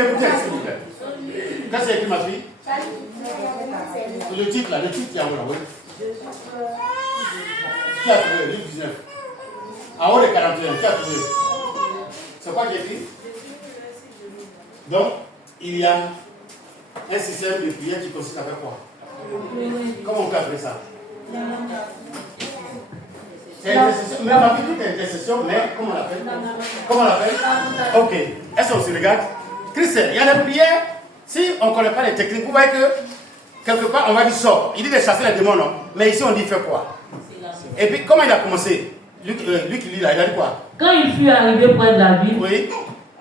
écoutez, s'il vous plaît. Qu'est-ce que c'est écrit, ma fille? Le titre là, le titre, il y a où là, oui? Qui a trouvé? Livre 19. En haut de 41, qui a trouvé? C'est quoi qui est écrit? Donc, il y a un système de prière qui consiste à faire quoi? Comment on peut appeler ça? C'est intercession. Mais ma vie est intercession, mais comment on l'appelle? Comment on l'appelle? Ok. Est-ce qu'on se regarde? Christian, il y a des prières. Si on ne connaît pas les techniques, vous voyez que quelque part on va dire sort. Il dit de chasser les démons, non? Mais ici on dit fait quoi? Et puis comment il a commencé? Luc il dit là, il a dit quoi? Quand il fut arrivé près de la ville, oui.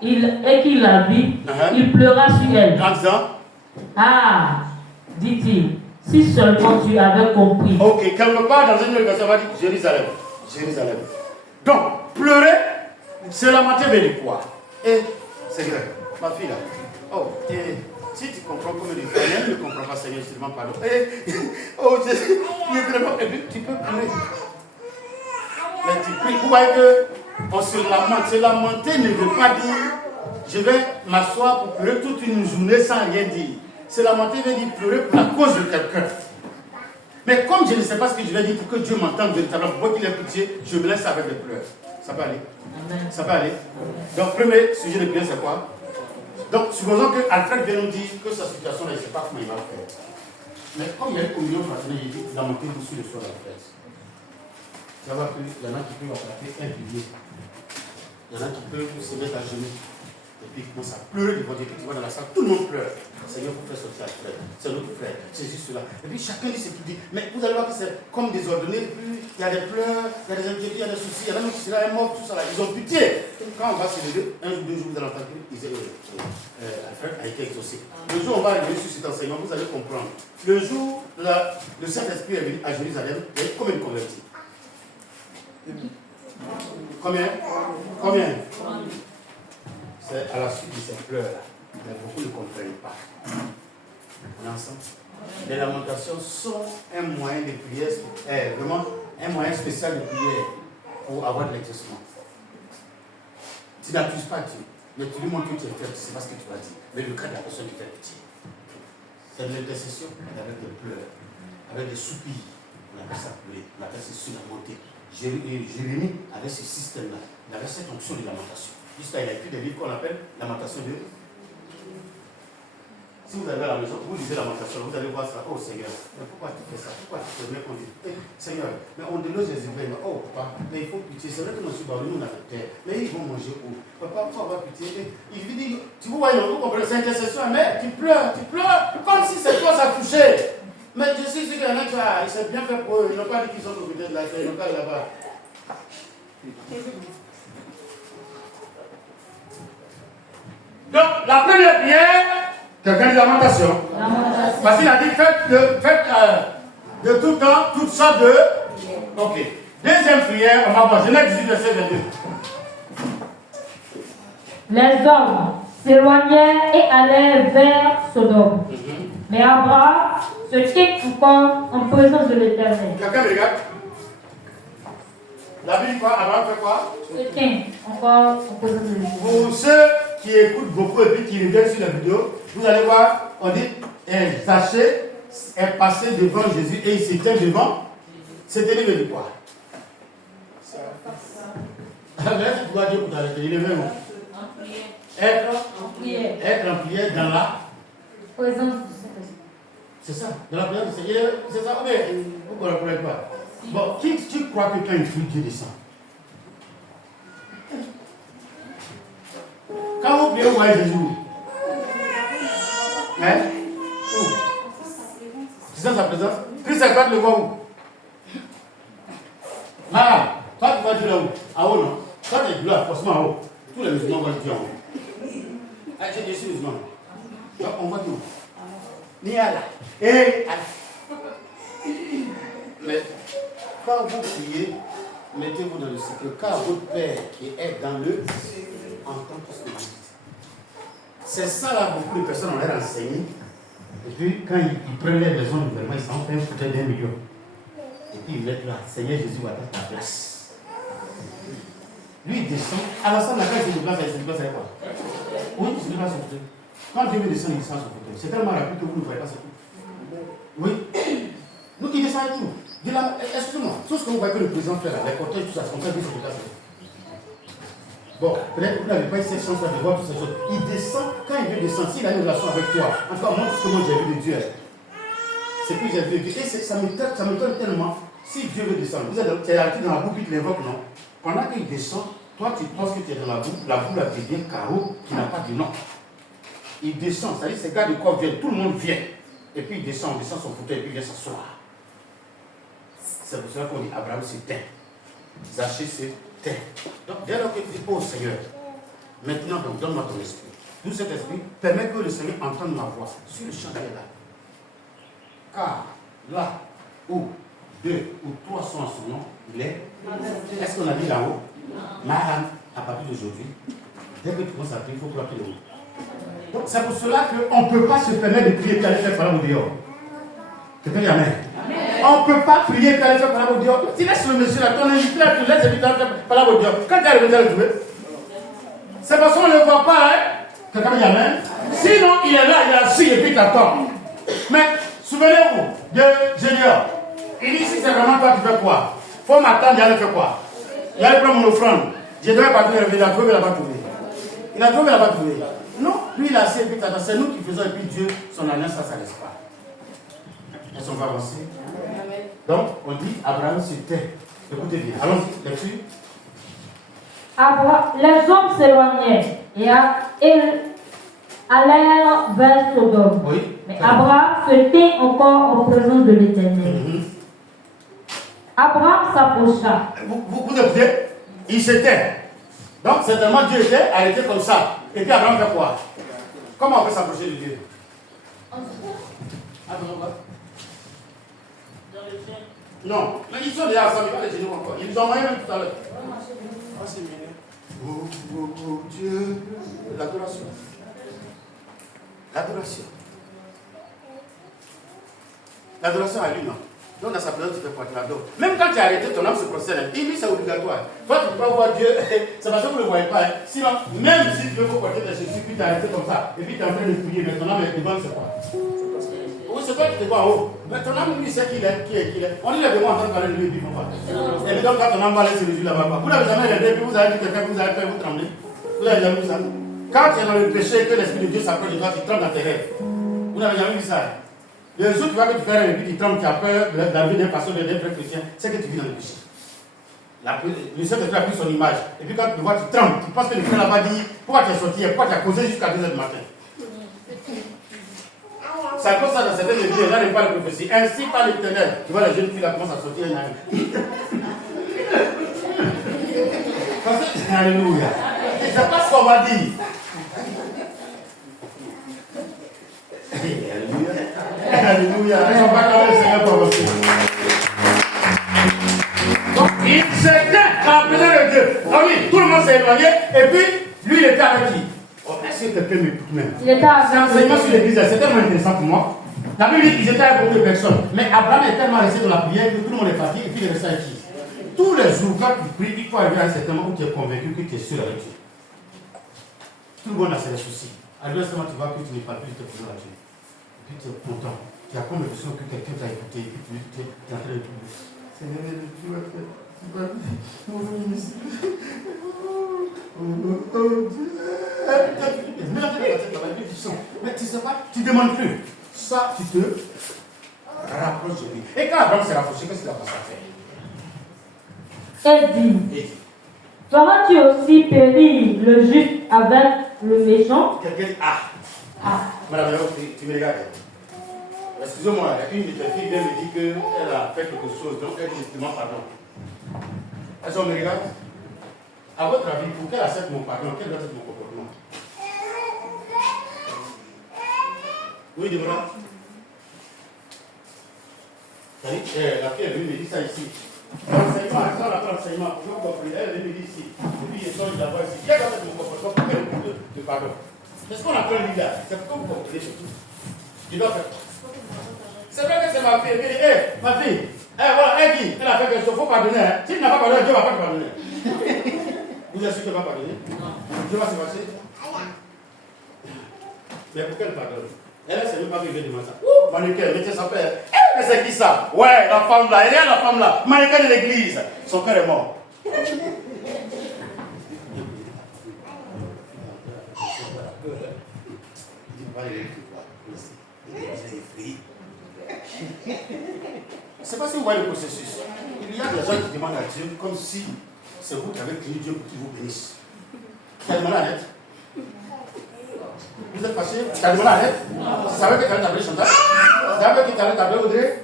Et qu'il la vit, il pleura sur elle. En disant? Ah, dit-il, si seulement tu avais compris. Ok, quelque part dans une version on va dire Jérusalem. Jérusalem. Donc, pleurer, c'est la moitié de quoi? Et c'est vrai, ma fille là. Oh, et si tu comprends comme il dit, elle ne comprend pas, Seigneur, je te demande pardon. Oh, il est vraiment. Et puis tu peux pleurer. Mais tu pries. Vous voyez qu'on se lamente. Se lamenter ne veut pas dire je vais m'asseoir pour pleurer toute une journée sans rien dire. Se lamenter veut dire pleurer pour la cause de quelqu'un. Mais comme je ne sais pas ce que je vais dire pour que Dieu m'entende véritablement, pour qu'il ait pitié, je me laisse avec des pleurs. Ça peut aller? Ça peut aller? Donc, premier sujet de prière, c'est quoi? Donc, supposons que Alfred vient nous dire que sa situation, il ne sait pas comment il va faire. Mais comme il y a une communion fraternelle, il dit lamentez-vous sur le soir Alfred. Tu vas voir qu'il y en a qui peuvent attraper un pilier. Il y en a qui peuvent se mettre à genoux. Et puis il commence à pleurer devant Dieu. Tu vois dans la salle, tout le monde pleure. Seigneur, vous faites sortir Alfred. C'est notre frère. C'est juste cela. Et puis chacun dit ce qu'il dit. Mais vous allez voir que c'est comme désordonné. Il y a des pleurs, il y a des inquiétudes, il y a des soucis. Il y en a même qui sont morts, tout ça là. Ils ont pitié. Quand on va se lever, un jour, 2 jours, vous allez entendre qu'ils disent Alfred a été exaucé. Le jour où on va arriver sur cet enseignement, vous allez comprendre. Le jour où le Saint-Esprit est venu à Jérusalem, il y a eu combien de convertis? Combien? C'est à la suite de ces pleurs-là. Mais beaucoup ne comprennent pas. On est ensemble? Les lamentations sont un moyen de prière, vraiment un moyen spécial de prière pour avoir de l'exaucement. Tu n'accuses pas Dieu, mais tu lui montres que tu es faible, tu ne sais pas ce que tu vas dire. Mais le cas de la personne qui fait pitié, c'est de l'intercession avec des pleurs, avec des soupirs. On appelle ça pleurer, on appelle ça sur la montée. Jérémie avait ce système-là, il avait cette onction de lamentation. Jusqu'à il a écrit des livres qu'on appelle lamentation de. Si vous allez à la maison, vous lisez lamentation, vous allez voir ça. Oh Seigneur, mais pourquoi tu fais ça? Pourquoi tu fais bien qu'on dit Seigneur, mais on déloge les Hébreux. Oh papa, mais il faut pitié. C'est vrai que nous sommes nous on a la terre, mais ils vont manger où? Papa, faut avoir pitié. Il lui dit, tu vois, vous comprenez, c'est intercession, mais tu pleures, comme si cette chose a touché. Mais je suis sûr qu'il y en a qui s'est bien fait pour eux. Ils n'ont pas dit qu'ils sont propriétaires de la terre, ils n'ont pas là-bas. Donc, la première prière, quelqu'un dit lamentation. Parce qu'il a dit faites de tout temps, toutes sortes de. Ok. Deuxième prière, on va voir. Genèse 18, verset 22. Les hommes s'éloignèrent et allèrent vers Sodome. Mais Abraham se tint encore en présence de l'Éternel. Quelqu'un me regarde? La Bible dit quoi? Abraham fait quoi? Se tint encore en présence de l'Éternel. Pour ceux qui écoutent beaucoup et puis qui regardent sur la vidéo, vous allez voir, on dit Zachée est passé devant Jésus et il s'était devant. C'était lui de quoi? Merci pour Dieu pour t'arrêter. Il est même. Être en prière dans la présence du Saint-Esprit. C'est ça, dans la présence du Seigneur. C'est ça, mais vous ne comprenez pas. Bon, qui tu crois que quand il prie, Dieu descend? Quand vous priez, vous voyez Jésus. Hein? Où? C'est ça sa présence? Christ est quand le voit où? Ah, toi tu vois Dieu là où? En haut, non? Toi tu es là, forcément en haut. Tous les musulmans voient Dieu en haut. Ah, je suis musulman. Donc on voit tout. Ni à là. Et mais quand vous priez, mettez-vous dans le secret, car votre Père qui est dans le entend tout ce que vous dites. C'est ça là, beaucoup de personnes ont l'air enseigné. Et puis quand ils prennent les raisons du gouvernement, ils s'en font peut-être d'1 million. Et puis ils mettent là, Seigneur Jésus va être ta place. Lui il descend. Alors ça, la place, il se déplace avec quoi? Oui, il se déplace avec Quand Dieu veut descendre, il descend son fauteuil. C'est tellement rapide que vous ne voyez pas, c'est tout. Oui. Donc il descend et tout. Excusez-moi, tout ce que vous voyez que le président fait là, les cortèges, tout ça, c'est comme ça que se déplace. Bon, peut-être que vous n'avez pas eu cette chance-là de voir toutes ces choses. Il descend, quand il veut descendre, s'il a une relation avec toi, en tout cas, moi, tout ce que moi j'ai vu de Dieu, c'est que j'ai vu. Et ça m'étonne tellement. Si Dieu veut descendre, vous êtes arrêté dans la boue, puis tu l'invoques, non? Pendant qu'il descend, toi tu penses que tu es dans la boue là devient carreau qui n'a pas de nom. Il descend, c'est-à-dire ces gars de corps viennent, tout le monde vient. Et puis il descend son fauteuil, et puis il vient s'asseoir. C'est pour cela qu'on dit Abraham se tait. Zachée se tait. Donc dès lors que tu dis, oh Seigneur, maintenant donc donne-moi ton esprit. Tout cet esprit permet que le Seigneur entende ma voix sur le chantier là. Car là où 2 ou 3 sont en son nom, il est. Est-ce qu'on a dit là-haut? Maham, à partir d'aujourd'hui, dès que tu commences à prier, il faut que tu appelles le haut. Donc c'est pour cela qu'on ne peut pas se permettre de prier et aller faire parole au dehors. Tu peux dire Amen. On ne peut pas prier et aller faire parole au dehors. Tu laisses le monsieur là, ton invité là, tu laisses le faire parole au dehors. Quand tu arrives à le jouer, c'est parce qu'on ne le voit pas, hein. Quelqu'un dit Amen. Sinon, il est là, il est assis et puis il t'attend. Mais souvenez-vous de Génieur. Il dit si c'est vraiment toi qui fais quoi? Il faut m'attendre, il allait faire quoi? Il allait prendre mon offrande. Je devais partir, il a trouvé là-bas trouvé. Il a trouvé là-bas trouvé. Non, lui il a assez et puis t'attends. C'est nous qui faisons et puis Dieu, son alliance, ça ne s'arrête pas. Est-ce qu'on va avancer? Donc, on dit Abraham se tait. Écoutez bien. Allons-y, lecture. Les hommes s'éloignaient et allèrent vers Sodome. Oui. Mais Abraham se tint encore en présence de l'Éternel. Abraham s'approcha. Vous écoutez? Il s'était. Donc, certainement, Dieu était arrêté comme ça. Et puis Abraham fait quoi? Comment on peut s'approcher de Dieu? Non, mais ils sont déjà ensemble, ils vont les généraux encore. Ils nous ont envoyé même tout à l'heure. Oh, c'est mignon. Oh, Dieu. L'adoration. L'adoration. L'adoration à lui, non? Donc dans sa présence, tu fais quoi? Tu l'adores. Même quand tu as arrêté, ton âme se procède. Il dit c'est obligatoire. Toi, tu ne peux pas voir Dieu. C'est parce que vous ne le voyez pas. Hein. Sinon, même si tu veux porter tes Jésus, puis tu as arrêté comme ça, et puis tu es en train de prier, mais ton âme est devant, c'est quoi? Oui, c'est toi qui te vois en haut. Mais ton âme, lui, sait qui est. On dit les démons en train de parler de lui, puis pas. Et donc, quand ton âme va aller se réduire là-bas, vous n'avez jamais rêvé, puis vous avez dit quelqu'un, vous avez fait, vous tremblez. Vous n'avez jamais vu ça. Quand tu es dans le péché et que l'Esprit de Dieu s'approche de toi, tu trembles dans tes rêves. Vous n'avez jamais vu ça. Le jour où tu vas que tu fais un rêve, tu trembles, tu as peur de la vie d'un pasteur, d'un frère chrétien, c'est que tu vis dans le péché. Le Saint-Esprit a pris son image. Et puis quand tu le vois, tu trembles. Tu penses que le frère là-bas dit pourquoi tu es sorti hier, pourquoi tu as causé jusqu'à 2h du matin. C'est à cause ça dans certaines églises, là n'est pas le prophétie. Ainsi par l'Éternel. Tu vois, les jeunes filles là commencent à sortir. Alléluia. C'est pas ce qu'on va dire. Alléluia. Alléluia. Ils sont pas quand même le Seigneur pour avancer. Donc, il s'était en présence de Dieu. Ah oui, tout le monde s'est éloigné. Et puis, lui, il était avec qui? Est-ce que quelqu'un m'écoute même? Il était avec c'est enseignement sur l'église, c'est tellement intéressant pour moi. La Bible dit qu'ils étaient avec beaucoup de personnes. Mais Abraham est tellement resté dans la prière que tout le monde est parti et puis il est resté avec qui? Tous les jours, quand tu pries, il faut arriver à un certain moment où tu es convaincu que tu es seul avec Dieu. Tout le monde a ses soucis. À l'instant, tu vois que tu n'es pas plus de te poser à Dieu. Et puis tu es content. Tu as comme l'impression que quelqu'un t'a écouté et puis tu es en train de prier. Seigneur, tu vas faire. Tu vas mais tu ne sais pas, tu ne demandes plus. Ça, tu te rapproches de lui. Et quand Abraham s'est rapproché, qu'est-ce qu'il a passé à faire? Elle dit, feras-tu aussi périr le juste avec le méchant? Quelqu'un dit, Madame, tu me regardes. Excusez-moi, une de tes filles vient me dire qu'elle a fait quelque chose, donc elle dit justement pardon. Est-ce qu'on me regarde? À votre avis, pour qu'elle accepte mon pardon, quel doit être mon comportement? Oui, Deborah? La fille, elle me dit ça ici. L'enseignement, elle sort l'enseignement, pour que vous compreniez, elle me dit ici. Et puis, elle sort d'abord ici. Quel doit être mon comportement pour qu'elle ait de pardon? C'est ce qu'on apprend lui là. C'est pour que vous compreniez surtout. Tu dois faire. C'est vrai que c'est ma fille. Elle dit, ma fille, voilà, elle dit, elle a fait quelque chose, il faut pardonner. Hein. Si tu n'as pas pardonné, Dieu ne va pas te pardonner. Vous êtes sûr que tu ne vas pas pardonner? Dieu va se passer. Mais pour qu'elle pardonne? Elle ne sait même pas que je demande ça. Mannequin, mettez son père. Mais c'est qui ça? Ouais, la femme là. Elle est la femme là. Mannequin de l'église. Son père est mort. C'est pas si vous voyez le processus. Il y a des gens qui demandent à Dieu comme si c'est vous qui avez crié Dieu pour qu'il vous bénisse. Tu as demandé à l'aide? Vous êtes fâché? Tu as demandé à l'aide? Tu savais que tu allais t'appeler Chantal? Tu savais que tu allais t'appeler Audrey?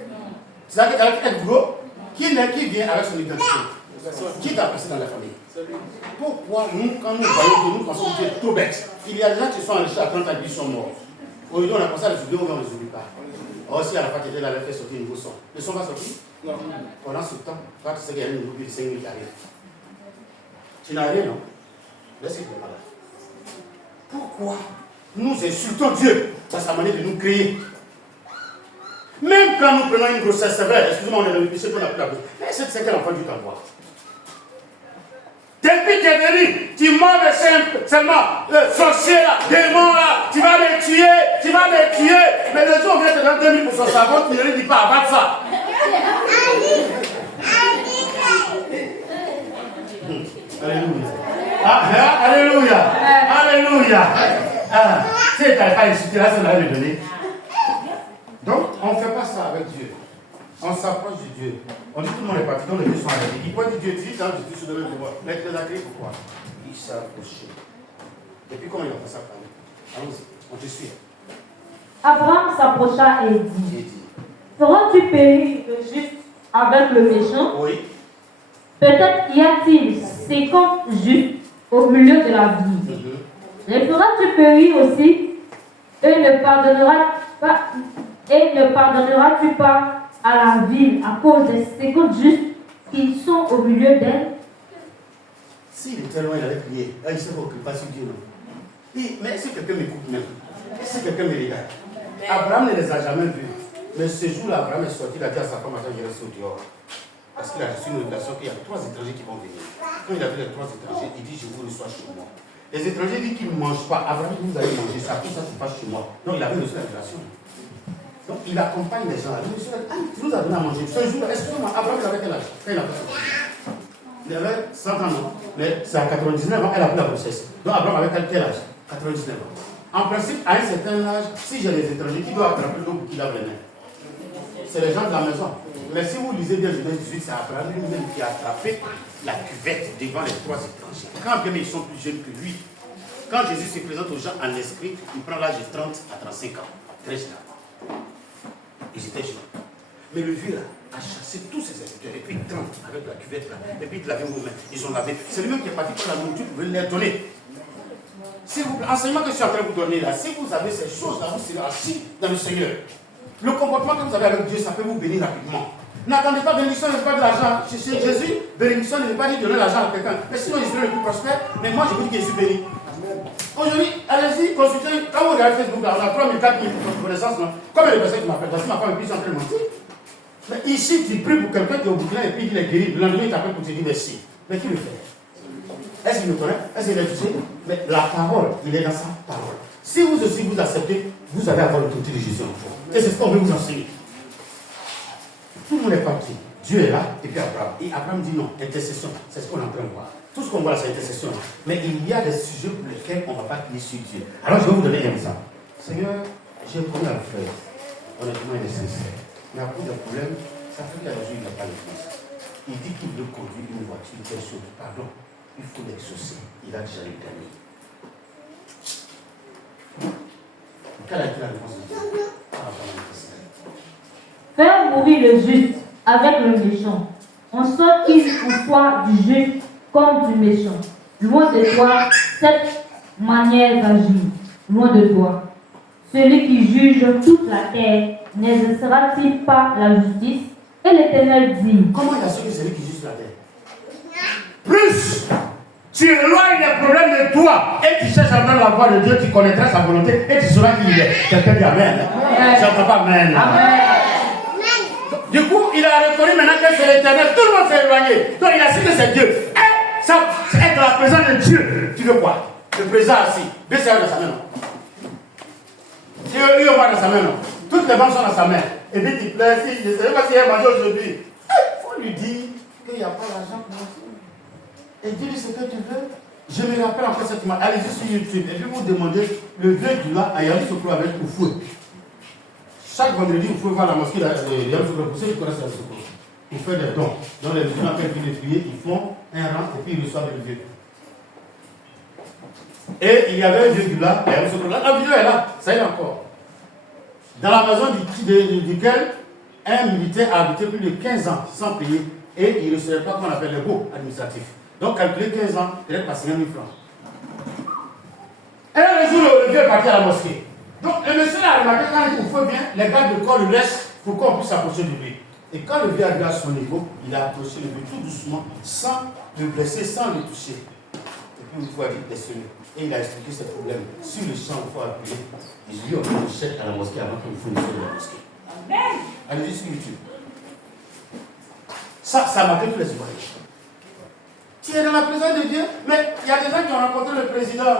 Tu savais que tu allais être gros? Qui vient avec son identité? Qui t'a passé dans la famille? Pourquoi nous, quand nous voyons que nous pensons que Dieu est trop bête, il y a des gens qui sont enrichis à 30 ans et qui sont morts. Aujourd'hui, on a pensé à les oublier, on ne les oublie pas. Or, si à la fin, elle avait fait sortir un nouveau son. Le son va sortir? Non. Pendant ce temps, toi, tu sais qu'il y a un nouveau billet de 5 000 qui arrive. Tu n'as rien, non? Laisse-le pas là. Pourquoi nous insultons Dieu dans sa manière de nous créer? Même quand nous prenons une grossesse sévère, excusez-moi, on est dans le péché qu'on a pris la grossesse. Mais c'est quel enfant Dieu t'envoie? Depuis que tu es venu, tu manges seulement sorcier là, démon là, tu vas me tuer. Mais le jour où on vient te donner 2000 pour son savon, tu ne lui dis pas, abattre ça. Alléluia. Alléluia. C'est ta insulté là, ça l'a donné. Donc, on ne fait pas ça avec Dieu. On s'approche de Dieu. On dit tout le monde est parti, donc les deux sont arrêtés. Il peut dire Dieu dit, quand je suis sur le même devoir. Mais tu les as créés pourquoi? Ils s'approchaient. Et puis comment ils ont fait ça? Allons-y, on te suit. Abraham s'approcha et dit, feras-tu périr le juste avec le méchant? Oui. Peut-être y a-t-il 50 justes au milieu de la vie. Les feras-tu périr aussi? Et ne pardonneras-tu pas à la ville à cause des 50 justes qui sont au milieu d'elle? S'il était loin, il avait prié. Il ne s'est pas sur Dieu, non. Mais si quelqu'un m'écoute même, si quelqu'un me regarde, Abraham ne les a jamais vus. Mais ce jour-là, Abraham est sorti, il a dit à sa femme, attends, je reste au dehors. Parce qu'il a reçu une révélation qu'il y a 3 étrangers qui vont venir. Quand il a vu les 3 étrangers, il dit, je vous reçois chez moi. Les étrangers disent qu'ils ne mangent pas. Abraham dit, vous allez manger ça, tout ça se passe chez moi. Donc il avait reçu la révélation. Donc il accompagne les gens. Il dit, tu nous as donné à manger. Ce jour-là, excusez-moi, Abraham il avait quel âge? Quand il a fait ça? Il avait 100 ans, non? Mais c'est à 99 ans, elle a pris la grossesse. Donc Abraham avait quel âge? 99 ans. En principe, à un certain âge, si j'ai des étrangers, qui doivent attraper l'eau pour qu'ils lavent les mains? C'est les gens de la maison. Mais si vous lisez bien Genèse 18, c'est Abraham lui-même qui a attrapé la cuvette devant les 3 étrangers. Quand bien ils sont plus jeunes que lui. Quand Jésus se présente aux gens en esprit, il prend l'âge de 30 à 35 ans. Très généralement. Ils étaient jeunes. Mais le vieux là a chassé tous ses serviteurs. Et puis il trempe avec la cuvette là. Et puis il lavait vos mains. Ils ont lavé. C'est lui-même qui est parti pour la nourriture pour venir les donner. Si vous, l'enseignement que je suis en train de vous donner là, si vous avez ces choses là, vous serez assis dans le Seigneur. Le comportement que vous avez avec Dieu, ça peut vous bénir rapidement. N'attendez pas, bénédiction n'est pas de l'argent. Chez Jésus, bénédiction n'est pas dit de donner l'argent à quelqu'un. Mais sinon, il serait le plus prospère. Mais moi, je vous dis que je suis béni. Aujourd'hui, allez-y, consultez. Quand vous regardez Facebook, là, on a 3 000, 4 000 connaissances. Combien de personnes qui m'appellent? Parce que ma femme est plus en train de mentir. Mais ici, tu pries pour quelqu'un qui est au Burkina et puis il est guéri. Le lendemain, il t'appelle pour te dire merci. Mais qui le fait? Est-ce qu'il me connaît? Est-ce qu'il est touché? Mais la parole, il est dans sa parole. Si vous aussi vous acceptez, vous allez avoir l'autorité de Jésus en vous. Et c'est ce qu'on veut vous enseigner. Tout le monde est parti. Dieu est là, et puis Abraham. Et Abraham dit non, intercession, c'est ce qu'on est en train de voir. Tout ce qu'on voit là, c'est intercession. Mais il y a des sujets pour lesquels on ne va pas crier sur Dieu. Alors je vais vous donner un exemple. Seigneur, j'ai promis à le frère. Honnêtement, il est sincère. Mais à cause des problèmes, ça fait qu'il y a des jours, il n'a pas l'église. Il dit qu'il veut conduire une voiture, quelque chose. Pardon, il faut l'exaucer. Il a déjà le permis. Quelle a été la réponse de Dieu? Faire mourir le juste avec le méchant, en sorte qu'il en soit du juste comme du méchant. Loin de toi cette manière d'agir, loin de toi. Celui qui juge toute la terre n'exercera-t-il pas la justice? Et l'Éternel dit. Comment il a su que c'est lui qui juge la terre? Plus tu éloignes les problèmes de toi et tu cherches à entendre la voix de Dieu, tu connaîtras sa volonté et tu sauras qui il est. Quelqu'un dit Amen. J'entends pas Amen. Amen. Du coup, il a reconnu maintenant que c'est l'Éternel. Tout le monde s'est éloigné. Donc il a su que c'est Dieu. Et ça, être dans la présence de Dieu, tu veux quoi? Le présent assis. Baissez dans sa main. il est pas dans sa main, non. Toutes les banques sont dans sa main. Et puis il pleure, je ne sais pas s'il a mangé aujourd'hui. Il faut lui dire qu'il n'y a pas l'argent pour manger. Et dis-lui ce que tu veux. Je me rappelle encore cette image. Allez-y sur YouTube et puis vous demandez le vieux du là à Yannis Sokolo avec Oufoué. Chaque vendredi, vous pouvez voir la mosquée Yannis Sokolo. Pour ceux qui connaissent Yannis Sokolo, ils font des dons. Dans les musulmans, quand ils viennent prier, ils font un rang et puis ils reçoivent le vieux. Et il y avait un vieux du là, Yannis Sokolo. La vidéo est là, ça y est encore. Dans la maison duquel un militaire a habité plus de 15 ans sans payer et il ne recevait pas ce qu'on appelle les baux administratifs. Donc, calculer 15 ans, peut-être pas 50 000 francs. Et un jour, le vieux est parti à la mosquée. Donc, le monsieur a remarqué quand il faut bien, les gardes de corps le laissent pour qu'on puisse s'approcher de lui. Et quand le vieux arrive à son niveau, il a approché le vieux tout doucement, sans le blesser, sans le toucher. Et puis, une fois, il est sonné. Et il a expliqué ses problèmes. Sur le champ, il faut appuyer. Il lui a mis une chèque à la mosquée avant qu'il fournisse de la mosquée. Amen. Allez-y sur YouTube. Ça m'a fait tous les oreilles. Tu es dans la présence de Dieu, mais il y a des gens qui ont rencontré le président.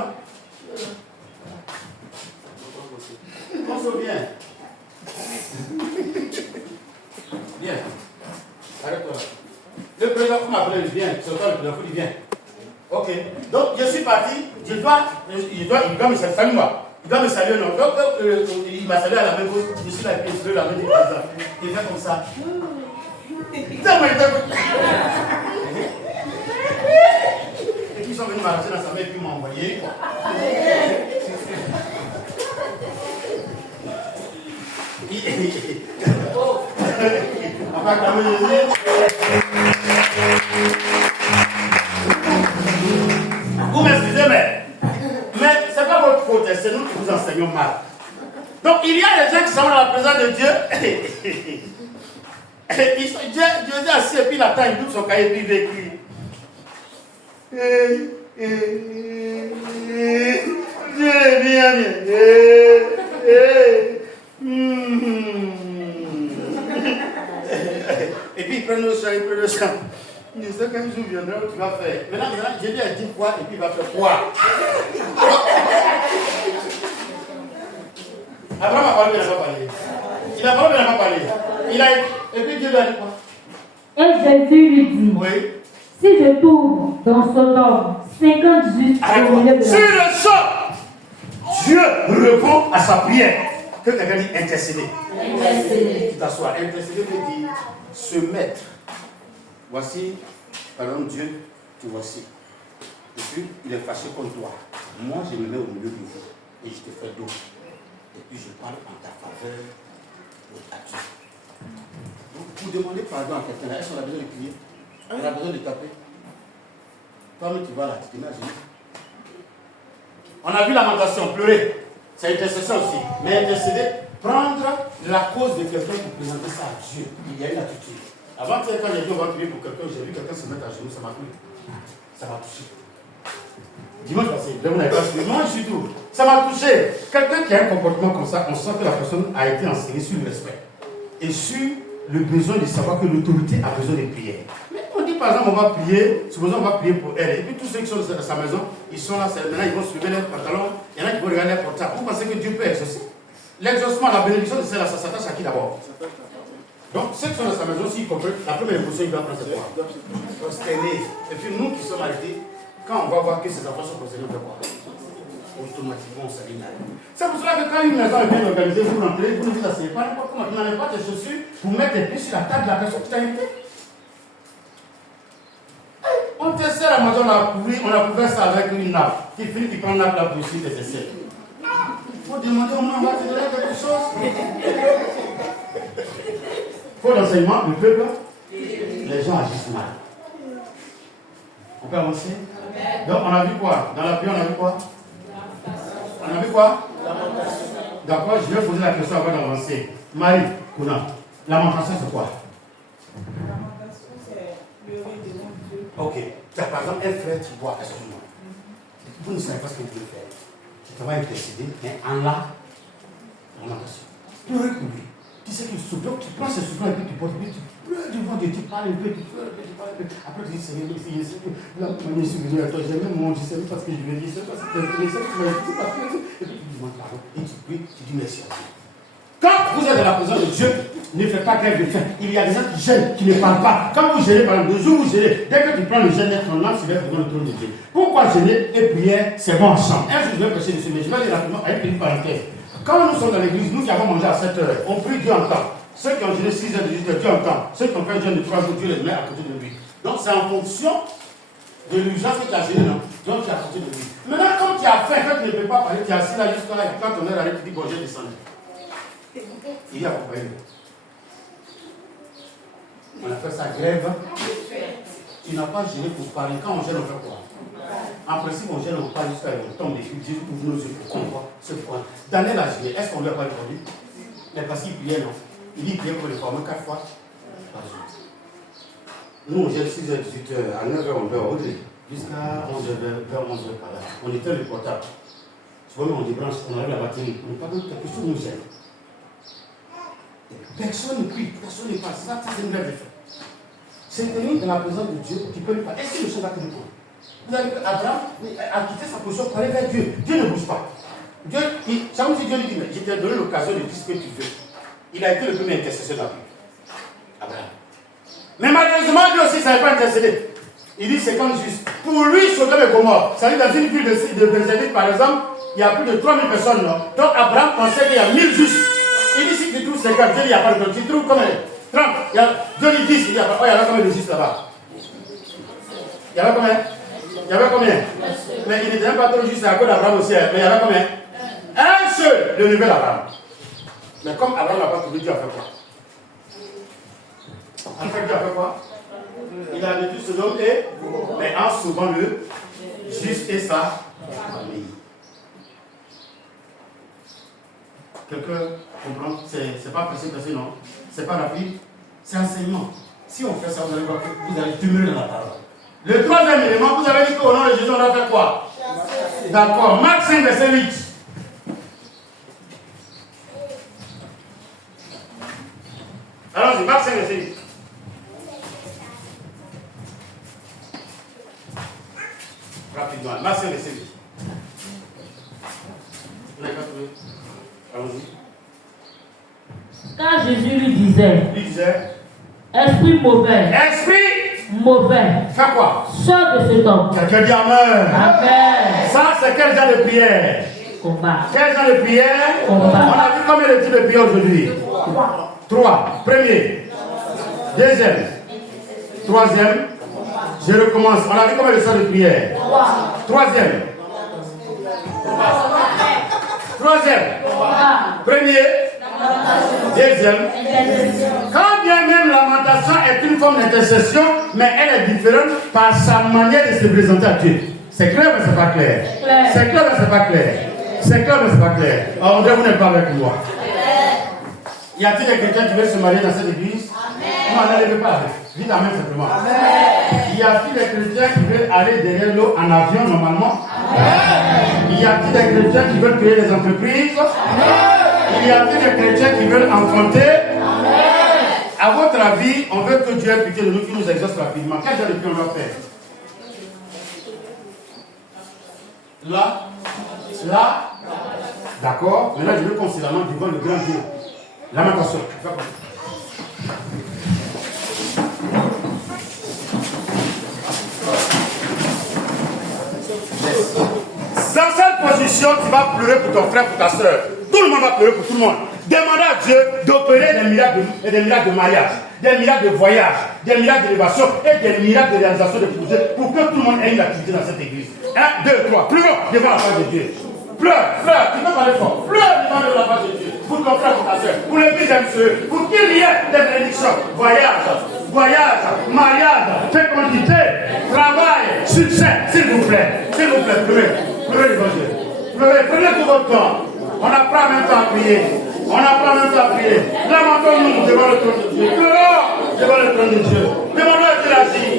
On se vient. Viens. Arrête-toi. Le président, vous m'appelez, viens. C'est toi le président, il vient. Ok. Donc, je suis parti. Il doit me saluer. Salut-moi. Il doit me saluer. Non. Donc, il m'a salué à la même chose. Je suis là, je suis la main du président. Il fait comme ça. Et ils sont venus m'arracher dans sa main et puis m'ont envoyé. Vous m'excusez, mais c'est pas votre faute, c'est nous qui vous enseignons mal. Donc il y a des gens qui sont dans la présence de Dieu. Dieu est assis et puis il attend, il ouvre son cahier et puis il veut écrire. Dieu est bien. Et puis il prend le sang, Il dit, quand je viendrai, tu vas faire. Maintenant, je lui ai dit quoi et puis il va faire quoi. Abraham a parlé, il n'a pas parlé. Il a parlé, il n'a pas parlé. Et puis Dieu lui a dit quoi? Et Jésus lui dit, oui. Si je trouve dans Sodome 50 justes au milieu de la... Sur le sol, Dieu répond à sa prière. Que quelqu'un dit intercéder. Intercéder. Tu t'assois. Intercéder veut dire se mettre. Voici, par exemple, Dieu, te voici. Et puis, il est fâché contre toi. Moi, je me mets au milieu de vous et je te fais d'eau. Et puis, je parle en ta faveur à Dieu. Donc, vous demandez pardon à quelqu'un. Est-ce qu'on a besoin de crier? On a besoin de taper. Toi-même, tu vas là, tu te mets à genoux. On a vu lamentation, pleurer. C'est intercession aussi. Mais intercéder, prendre la cause de quelqu'un pour présenter ça à Dieu. Il y a une attitude. Avant, quand j'ai dit on va prier pour quelqu'un, j'ai vu quelqu'un se mettre à genoux, ça m'a plu. Ça m'a touché. Dimanche passé, vous n'avez pas suivi. Moi, je suis tout. Ça m'a touché. Quelqu'un qui a un comportement comme ça, on sent que la personne a été enseignée sur le respect. Et sur le besoin de savoir que l'autorité a besoin de prière. Mais on dit par exemple, on va prier, supposons on va prier pour elle. Et puis tous ceux qui sont dans sa maison, ils sont là, maintenant ils vont suivre leurs pantalons, il y en a qui vont regarder leur portable. Vous pensez que Dieu peut exaucer? L'exaucement, la bénédiction de celle-là, ça s'attache à qui d'abord? Donc ceux qui sont dans sa maison, s'ils comprennent, la première émotion, ils doivent prendre cette quoi? Prosterner. Et puis nous qui sommes arrêtés, quand on va voir que ces enfants sont prosternés, on fait quoi? Automatiquement, on s'aligne. C'est pour cela que quand une maison est bien organisée, vous rentrez, vous ne vous asseyez pas n'importe comment. Vous n'avez pas de chaussures pour mettre les pieds sur la table de la personne qui t'a invité. On te sert à manger, on a couvert ça avec une nappe. Qui finit, qui prend une nappe là pour suivre des essais. Il faut demander au moins, on va te donner quelque chose. Il faut l'enseignement, le peuple, les gens agissent mal. On peut avancer? Donc on a vu quoi? Dans la prière, on a vu quoi? On a vu quoi? D'accord, je vais poser la question avant d'avancer. Marie, Kouna, lamentation c'est quoi? Lamentation c'est pleurer devant Dieu. Ok. Par exemple, un frère, tu vois, excuse-moi. Vous ne savez pas ce que vous devez faire. Tu vas intercéder, mais en là, lamentation. Pleurer pour lui. Tu Tu sais que donc tu prends ce souffle et puis tu portes, puis tu pleures devant Dieu, tu parles un peu, tu pleures un peu, tu parles un peu. Après tu dis, Seigneur, là, je suis venu à toi, j'ai même mon Dieu, c'est parce que je veux dire, c'est parce que tu m'as dit, et puis tu demandes pardon, et tu pries, tu dis merci à Dieu. Quand vous êtes dans la présence de Dieu, ne faites pas grève de faim. Il y a des gens qui gênent, qui ne parlent pas. Quand vous gênez, par exemple, le jour où vous gênez, dès que tu prends le gêne, ton âme se lève devant le trône de Dieu. Pourquoi gêner et prier, c'est bon ensemble. Un jour, je vais prêcher dessus, mais je vais aller rapidement avec une parenthèse. Quand nous sommes dans l'église, nous qui avons mangé à 7 heures, on prie, Dieu entend. Ceux qui ont gêné 6 heures, 18 heures, Dieu entend. Ceux qui ont fait un jeûne de 3 jours, Dieu les met à côté de lui. Donc c'est en fonction de l'urgence que tu as gêné, non? Donc tu es à côté de lui. Maintenant, quand tu as faim, quand tu ne peux pas parler, tu es assis là jusqu'à là, et quand ton heure arrive, tu dis, bon, j'ai descendu. Il est accompagné. On appelle ça grève. Tu n'as pas gêné pour parler. Quand on gêne, on fait quoi? En principe, on gêne, on parle jusqu'à on tombe des Dieu ouvre nos yeux pour qu'on voit ce point. Daniel a gêné. Est-ce qu'on ne lui a pas répondu? Mais parce qu'il priait, non? Il dit qu'il priait pour les former 4 fois par jour. Nous, on gêne 6h, 18h, à 9h, on dort, jusqu'à 11h, vers 11h par là. On éteint le portable. Tu vois, on débranche, on arrive à la batterie. On n'est pas d'autre, quelque chose nous gêne. Personne ne crie, personne ne parle. Ça, c'est une grève de faim. C'est tenir dans la présence de Dieu qui peut lui parler. Est-ce que le chien va te répondre? Vous avez vu, Abraham a quitté sa position pour aller vers Dieu. Dieu ne bouge pas. Dieu, ça me dit, Dieu lui dit, mais je t'ai donné l'occasion de dire ce que tu veux. Il a été le premier intercesseur de la Bible. Abraham. Mais malheureusement, Dieu aussi ne savait pas intercéder. Il dit, c'est comme juste. Pour lui, Sodome et Gomorrhe, ça veut dire dans une ville de Bézévite, par exemple, il y a plus de 3000 personnes. Non? Donc Abraham pensait qu'il y a 1000 justes. Il dit, si tu trouves 50, Dieu dit, il n'y a pas de problème. Tu trouves combien? 30. Dieu dit 10, il dit, il y avait combien de justes là-bas? Il y avait combien? Il y avait combien? Mais il n'était même pas trop juste à cause d'Abraham aussi. Mais il y avait combien? Un seul, le nouvel Abraham. Mais comme Abraham n'a pas trouvé, Dieu a fait quoi? En fait, Dieu a fait quoi? Il a détruit Sodome et, mais en sauvant le juste et sa famille. Quelqu'un comprend? C'est pas pressé, non? C'est pas rapide, c'est enseignement. Si on fait ça, vous allez voir que vous allez demeurer dans la parole. Le troisième élément, vous avez dit qu'au nom de Jésus, on doit faire quoi? D'accord. Marc 5, verset 8. Allons-y, Marc 5, verset 8. Rapidement, Marc 5, verset 8. Vous n'avez pas trouvé? Allons-y. Quand Jésus lui disait, esprit mauvais, fais quoi? sors de cet homme. Quelqu'un dit Amen. Amen. Ça, c'est quel genre de prière? Combat. Quel genre de prière? Combat. On a vu combien de types de prières aujourd'hui? 3. Premier. Deuxième. Troisième. Je recommence. On a vu combien de sortes de prières? 3. Troisième. Premier. Deuxième. Quand bien même lamentation est une forme d'intercession, mais elle est différente par sa manière de se présenter à Dieu. C'est clair mais c'est pas clair? C'est clair mais c'est pas clair? C'est clair mais c'est pas clair? Alors, on dirait que vous n'êtes pas avec moi. Y a-t-il des chrétiens qui veulent se marier dans cette église? Non, n'allez pas avec. Dites Amen simplement. Y a-t-il des chrétiens qui veulent aller derrière l'eau en avion normalement? Y a-t-il des chrétiens qui veulent créer des entreprises? Y a-t-il des chrétiens qui veulent enfanter? À votre avis, on veut que Dieu ait pitié de nous, qui nous exauce rapidement. Quel genre de prière on doit faire? Là. D'accord. Maintenant, je veux qu'on se lamente devant le grand Dieu. Lamentation. Dans cette position, tu vas pleurer pour ton frère, pour ta soeur. Tout le monde va pleurer pour tout le monde. Demandez à Dieu d'opérer des miracles de mariage, des miracles de voyage, des miracles d'élévation et des miracles de réalisation de projets pour que tout le monde ait une activité dans cette église. 1, 2, 3. Pleure devant la face de Dieu. Pleure, tu peux parler fort. Pleure devant la face de Dieu. Pour ton frère, pour ta soeur, pour l'église MCE, pour qu'il y ait des bénédictions. Voyage, mariage, fécondité, travail, succès. S'il vous plaît, pleurez devant Dieu. Pleurez, prenez tout votre temps. On n'a pas même temps à prier. Lamentons-nous devant le trône de Dieu. Pleurons devant le trône de Dieu. Demandons à Dieu d'agir.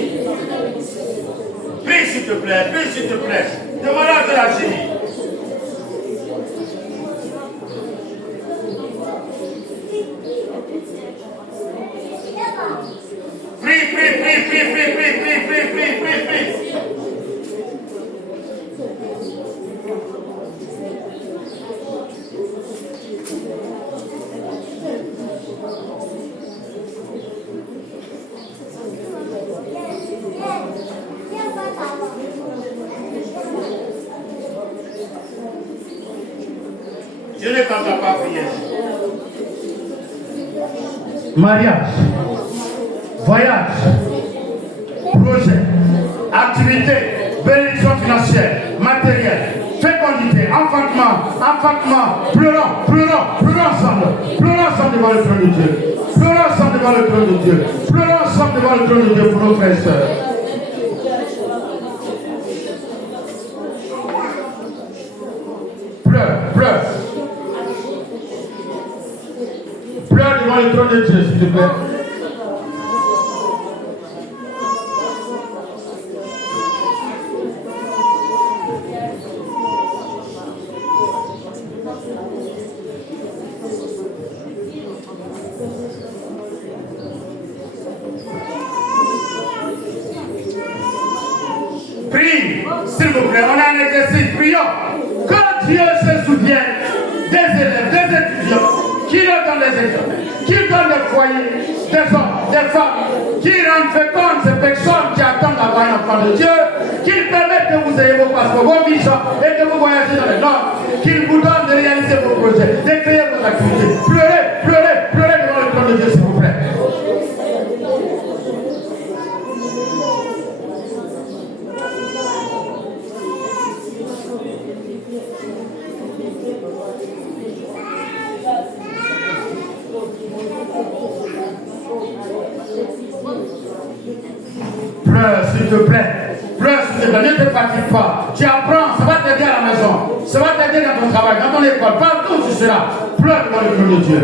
Prie s'il te plaît. Demandons à Dieu d'agir. Je ne t'entends pas prier. Mariage, voyage, projet, activité, bénédiction financière, matérielle, fécondité, enfantement, pleurons ensemble devant le trône de Dieu. Pleurons ensemble devant le trône de Dieu. Pleurons ensemble devant le trône de Dieu pour nos frères et sœurs. Pleure. Pleure devant le trône de Dieu, s'il te plaît. Prie, s'il vous plaît, on a un exercice, prions. Quand Dieu se souvient des élèves, des étudiants, qui leur donne les examens, qui donne des foyers, des hommes, des femmes, qui rendent fécondes ces personnes qui attendent d'avoir un enfant de Dieu, qu'il permette que vous ayez vos passeports, vos missions et que vous voyagez dans les normes, qu'il vous donne de réaliser vos projets, de créer vos activités. Pleurez devant le trône de Dieu, s'il vous plaît. Pleure, s'il te plaît. Pleure, s'il te plaît. Ne te fatigue pas. Tu apprends, ça va t'aider à la maison. Ça va t'aider dans ton travail, dans ton école. Partout où tu seras. Pleure devant le trône de Dieu.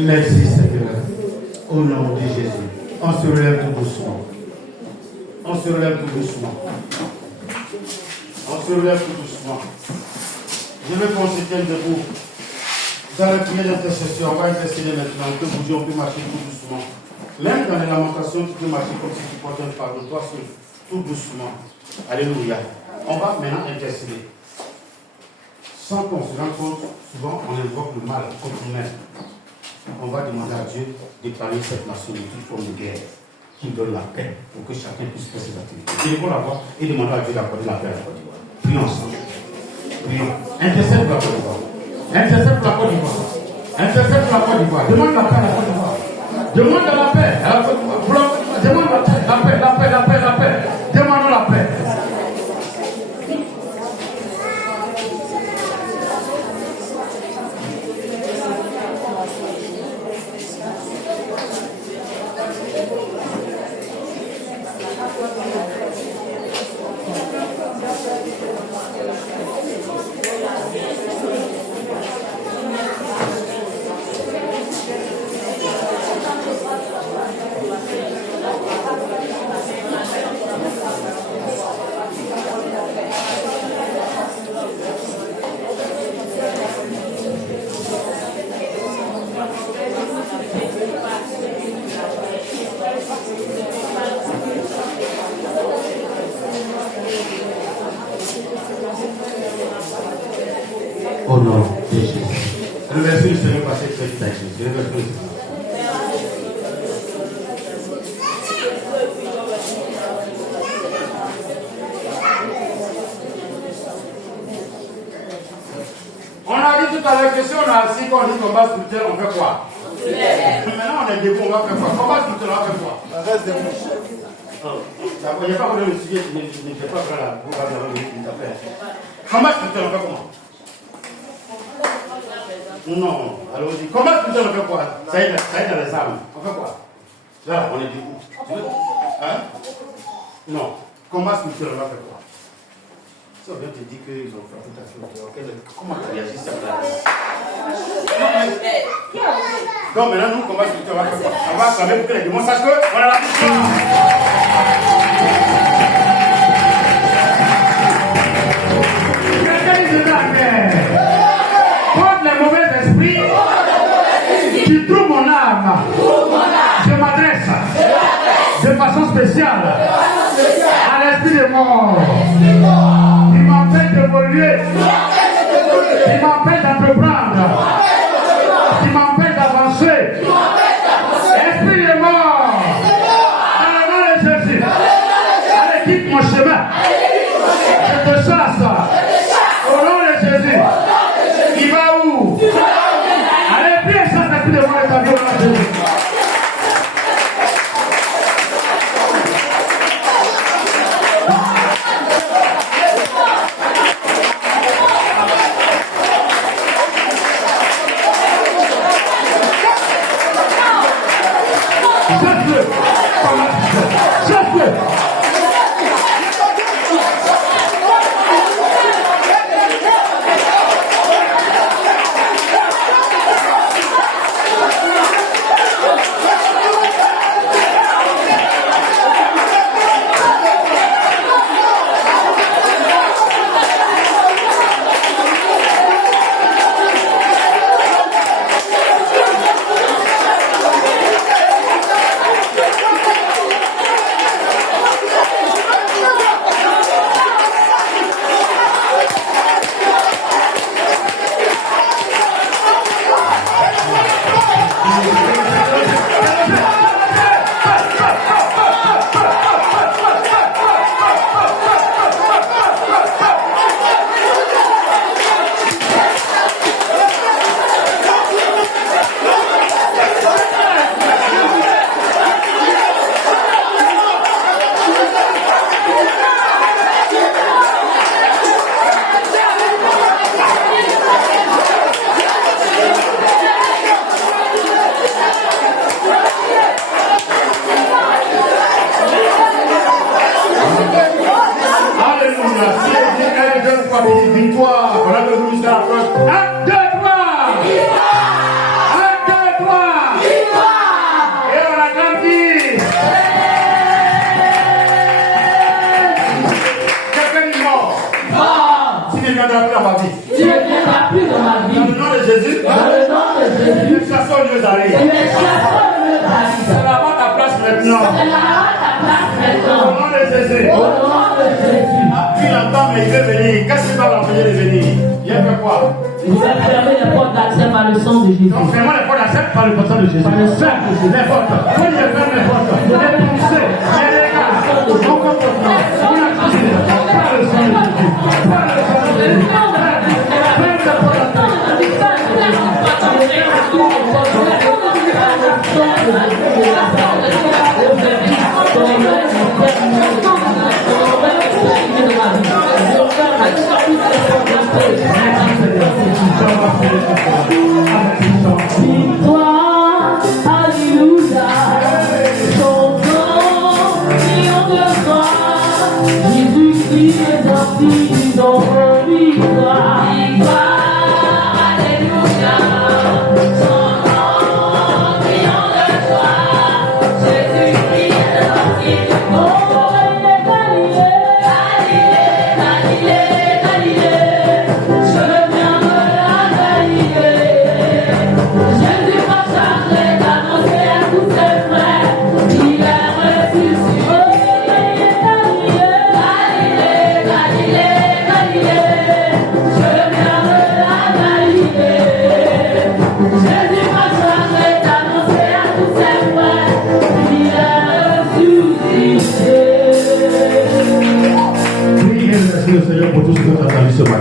Merci Seigneur. Au nom de Jésus. On se relève tout doucement. On se relève tout doucement. On se relève tout doucement. Je veux qu'on se tienne debout. Dans la prière d'intercession, on va intercéder maintenant. Que vous dites, on peut marcher tout doucement. Même dans les lamentations, tu peux marcher comme si tu portais un fardeau. Toi seul, tout doucement. Alléluia. On va maintenant intercéder. Sans qu'on se rende compte, souvent on invoque le mal contre nous-mêmes. On va demander à Dieu d'épargner cette nation de toute forme de guerre, qui donne la paix pour que chacun puisse faire ses activités. Élevons la voix et demandons à Dieu d'accorder la paix à la Côte d'Ivoire. Prions ensemble. Prions. Intercède pour la Côte d'Ivoire. Intercède pour la Côte d'Ivoire. Intercède pour la Côte d'Ivoire. Demande la paix à la Côte d'Ivoire. Demande la paix à la Côte d'Ivoire. Demande la paix. Demandons la paix. Au nom de Jésus. Remercie le Seigneur par cette fête d'activité. Remercie le Seigneur. On a dit tout à l'heure que si on a assis, quand on dit combat spirituel, on fait quoi? Maintenant on est debout, on va faire quoi? Combat spirituel, on va faire quoi? On reste debout. D'accord, il n'y a pas besoin de sujet, tu ne fais pas faire la boue, combat spirituel, on fait comment? Non, alors on dit, comment spirituel on fait quoi? Ça y est dans les armes. On fait quoi? Là, on est debout. Hein? Non. Combat spirituel on va faire quoi? Si on vient te dire qu'ils ont frappé ta fille, comment tu réagis ça là? Donc maintenant, nous, combat spirituel on va faire quoi? On va acclamer pour que les démons sachent qu'on a la victoire. Quelqu'un dit amen. Contre les mauvais esprits. Tu trouves mon âme. Je m'adresse de façon spéciale à l'esprit de mort. Il m'empêche d'évoluer. Il m'empêche d'entreprendre. Il m'empêche d'avancer. Esprit de mort. Dans le nom de Jésus. Allez, quitte mon chemin. Je te chasse. Au nom de Jésus. Il va où? Allez, prie ça, l'esprit de mort est ta vie au nom de Jésus. Victoire, voilà le nous à la France. 1, 2, 3. 1, 2, 3. Et on a grandi. Quelqu'un dit mort. Tu ne viendras plus dans ma vie. Tu ne viendras plus dans ma vie. Dans le nom de Jésus. Dans le nom de Jésus. Ne chassons au lieu d'aller. C'est là-bas ta place maintenant. C'est là-bas ta place maintenant. Au nom de Jésus. Au nom de Jésus. Il entend, mais il veut venir. Qu'est-ce qu'il va l'empêcher de venir? Il a fait quoi? Vous avez fermé les portes d'accès par le sang de Jésus. Donc, fermons les portes d'accès par le sang de Jésus. Par le sang de Jésus. Les portes. Quand il ferme les portes, les poussées, les dégâts, on comprend. On a touché. Par le sang de Jésus. Par le sang de Jésus. Ferme les portes Victoire, alléluia, ton nom, triomphe de toi, Jésus-Christ est sorti dans vos victoires. Victoire, alléluia, ton nom, triomphe de toi, Jésus-Christ est sorti dans vos victoires. Le Seigneur pour tout ce que tu as entendu ce matin.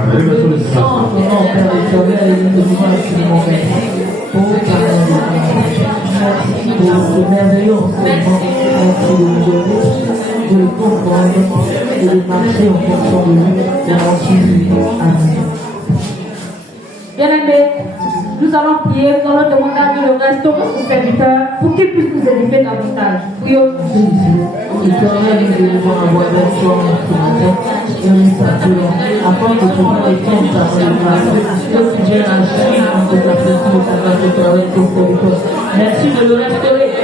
Pour merveilleux enseignement de le comprendre et de marcher en fonction de lui et en suivi. Amen. Bien-aimés, nous allons prier, nous allons demander à Dieu de restaurer son serviteur pour qu'il puisse nous élever davantage. Prions pour Jésus. Éternel, nous devons avoir avec toi ce matin et nous t'appelons afin que tu nous défendes ta grâce, que tu viennes agir en notre personne, au travers de ton serviteur. Merci de le restaurer.